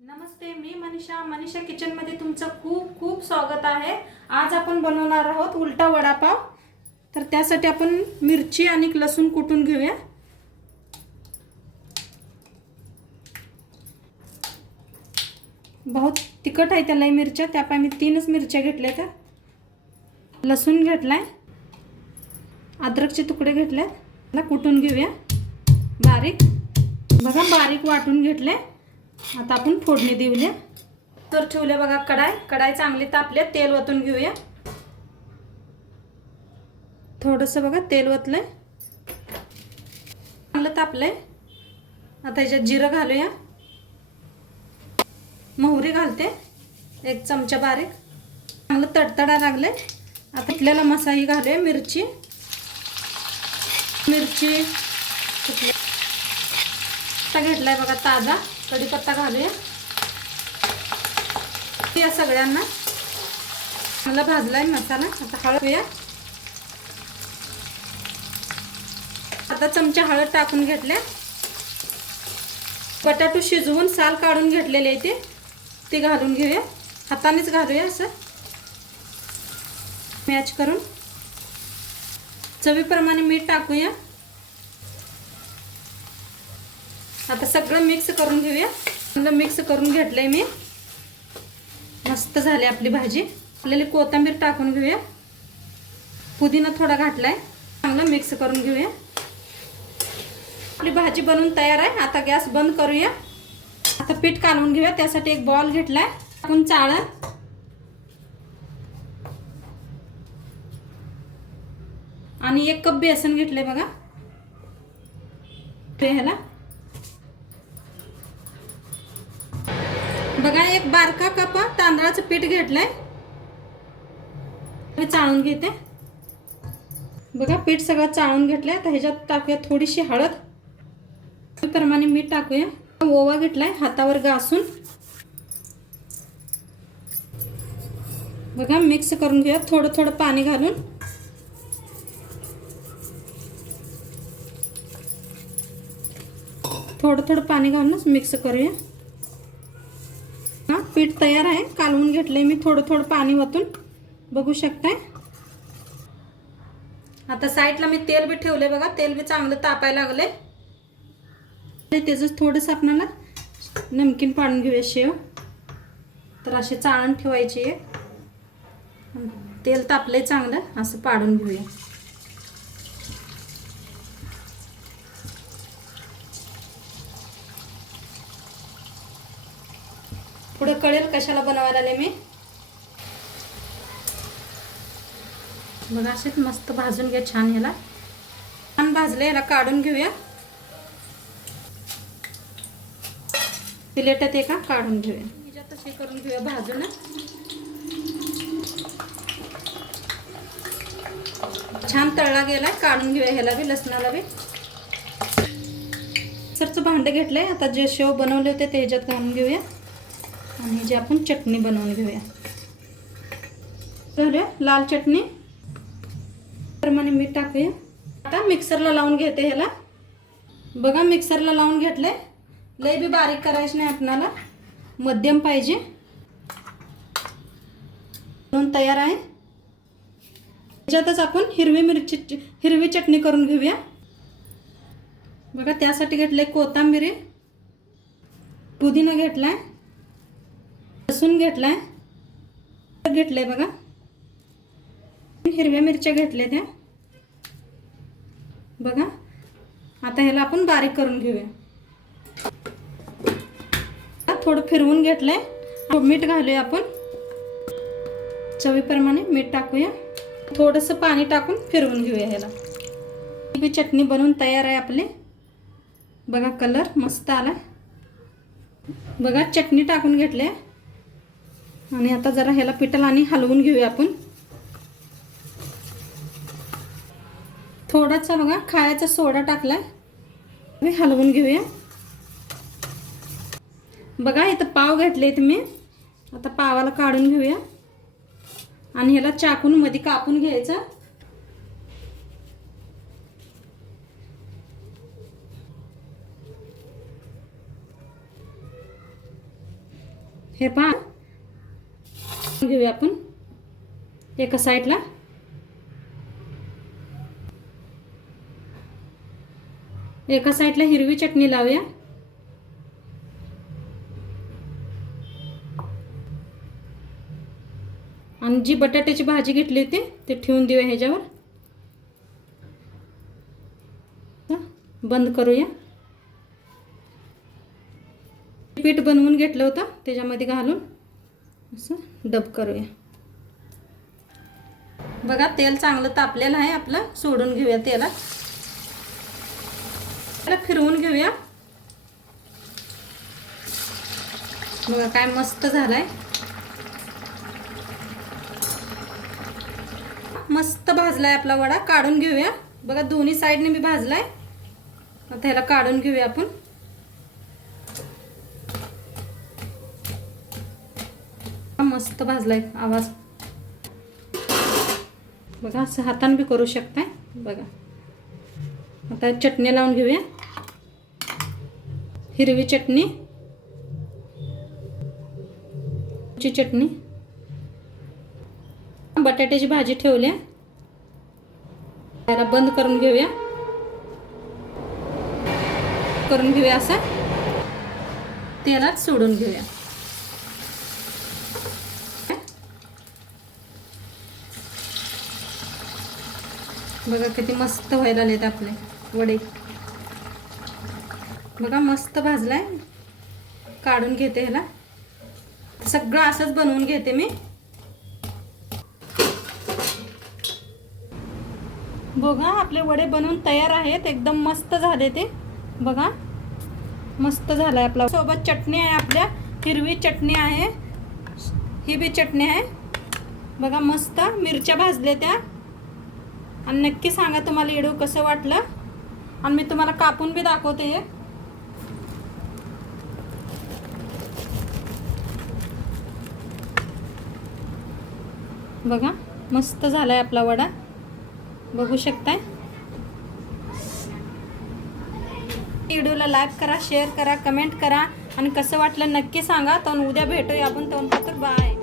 नमस्ते, मी मनीषा किचनमध्ये तुमचं खूप खूप स्वागत आहे। आज आपण बनवणार आहोत उलटा वडापाव। तर त्यासाठी आपण मिरची आणि लसूण कुटून घेऊया। बहुत तिखट आहे त्याला मिरच्या, त्यापाई मी 3च मिरच्या घेतल्या। त्या लसूण घेतलाय, अद्रकचे तुकडे घेतले, त्याला कुटून घेऊया बारीक। बघा बारीक वाटून घेतले। आता आपण फोडणी देऊया। तर ठेवले बघा कढाई चांगली तापले, तेल ओतून घेऊया। थोडंसं बघा तेल ओतलंय, चांगलं तापलंय। आता याच्यात जिरं घालूया, मोहरी घालते 1 चमचा बारीक, चांगलं तडतडा लागले। आता इथल्याला मसाला घालूया, मिरची घेतलाय बघा ताजा कढीपत्ता घालूया। या सगळ्यांना चांगला भाजलाय मसाला। आता हळद घालूया, आता चमचा हळद टाकून घेतल्या। बटाटू शिजवून साल काढून घेतलेले ते घालून घेऊया, हातानेच घालूया असं मॅच करून। चवीप्रमाणे मीठ टाकूया। आता सगळं मिक्स करून घेऊया। चांगलं मिक्स करून घेतलंय मी, मस्त झाली आपली भाजी। आपल्याला कोथिंबीर टाकून घेऊया, पुदिना थोडा घातलाय, चांगलं मिक्स करून घेऊया। आपली भाजी बनवून तयार आहे। आता गॅस बंद करूया। आता पीठ कालवून घेऊया। त्यासाठी एक बॉल घेतलाय, आपण चाळण आणि 1 कप बेसन घेतले बघा। ह्याला बघा एक बारका कप तांदळाचं पीठ घेतलंय, मी चाळून घेते। बघा पीठ सगळं चाळून घेतलंय। आता ह्याच्यात टाकूया थोडीशी हळद, प्रमाणे मीठ टाकूया। ओवा घेतलाय हातावर घासून, बघा मिक्स करून घेऊया थोडं थोडं पाणी घालून। थोडं थोडं पाणी घालूनच मिक्स करूया। पीठ तयार आहे, कालवून घेतलंय मी थोडं थोडं पाणी ओतून, बघू शकताय। आता साईडला मी तेल बी ठेवले बघा, तेल बी चांगलं तापायला लागले। त्याच थोडंसं आपल्याला नमकीन पाडून घेऊया, शेव। तर असे चाळण ठेवायची आहे, तेल तापले चांगलं असं पाडून घेऊया। पुढे कळेल कशाला बनवायला आले मी। बघा असेच मस्त भाजून घ्या छान। ह्याला छान भाजले, याला काढून घेऊया प्लेटात एका काढून घेऊया। ह्याच्यात तसे करून घेऊया भाजून। छान तळला गेलाय, काढून घेऊया ह्याला बी, लसणाला बी। सरचं भांडे घेतलंय, आता जे शेव बनवले होते ते ह्याच्यात घालून घेऊया आणि जे आपण चटणी बनवून घेऊया। तर लाल चटणी प्रमाणे मीठ टाकूया। आता मिक्सरला लावून घेते ह्याला। बघा मिक्सरला लावून घेतले, लय बी बारीक करायचं नाही आपल्याला, मध्यम पाहिजे। म्हणून तयार आहे। त्याच्यातच आपण हिरवी चटणी करून घेऊया। बघा त्यासाठी घेतले कोथिंबीर, पुदिना घेतलाय, लसूण घेतलाय, घेतले बघा, हिरव्या मिरच्या घेतल्या त्या बघा। आता ह्याला आपण बारीक करून घेऊया। थोडं फिरवून घेतलंय, मीठ घालूया आपण, चवीप्रमाणे मीठ टाकूया। थोडंसं पाणी टाकून फिरवून घेऊया ह्याला। ही चटणी बनवून तयार आहे आपली। बघा कलर मस्त आला। बघा चटणी टाकून घेतले आणि आता जरा ह्याला पिठाला आणि हलवून घेऊया आपण। थोडासा बघा खायचा सोडा टाकलाय, मी हलवून घेऊया। बघा इथं पाव घेतलेत मी, आता पावाला काढून घेऊया आणि ह्याला चाकून मध्ये कापून घ्यायचं। हे पहा घेऊया आपण एका साईडला. एका साईडला हिरवी चटणी लावूया. आणि जी बटाट्याची भाजी घेतली होती ते ठेवून देऊया ह्याच्यावर. बंद करूया. पीठ बनवून घेतलं होतं त्याच्यामध्ये घालून असं डब करूया. बघा तेल चांगलं तापलेलं आहे आपलं. सोडून घेऊया तेलात. त्याला फिरवून घेऊया. बघा काय मस्त झालाय. मस्त भाजलाय आपला वडा. काढून घेऊया. बघा दोन्ही साईडने मी भाजलाय. आता ह्याला काढून घेऊया आपण. मस्त भाजलाय. आवाज बघा. असं हाताने बी करू शकताय. बघा आता चटणी लावून घेऊया. हिरवी चटणी, ची चटणी, बटाट्याची भाजी ठेवल्या. त्याला बंद करून घेऊया. करून घेऊया असं. तेलात सोडून घेऊया. बघा किती मस्त व्हायला लागलेत आपले वडे. बघा मस्त भाजलाय. काढून घेते ह्याला. सगळं असंच बनवून घेते मी. बघा आपले वडे बनवून तयार आहेत. एकदम मस्त झाले ते. बघा मस्त झालाय आपला. सोबत चटणी आहे आपल्या. हिरवी चटणी आहे. ही बी चटणी आहे. बघा मस्त मिरच्या भाजल्या त्या. आणि नक्की सांगा तुम्हाला व्हिडिओ कसं वाटलं. आणि मी तुम्हाला कापून बी दाखवते. बघा मस्त झालाय आपला वडा. बघू शकताय. व्हिडिओला लाईक करा, शेअर करा, कमेंट करा आणि कसं वाटलं नक्की सांगा. तर उद्या भेटूया आपण. तर बाय.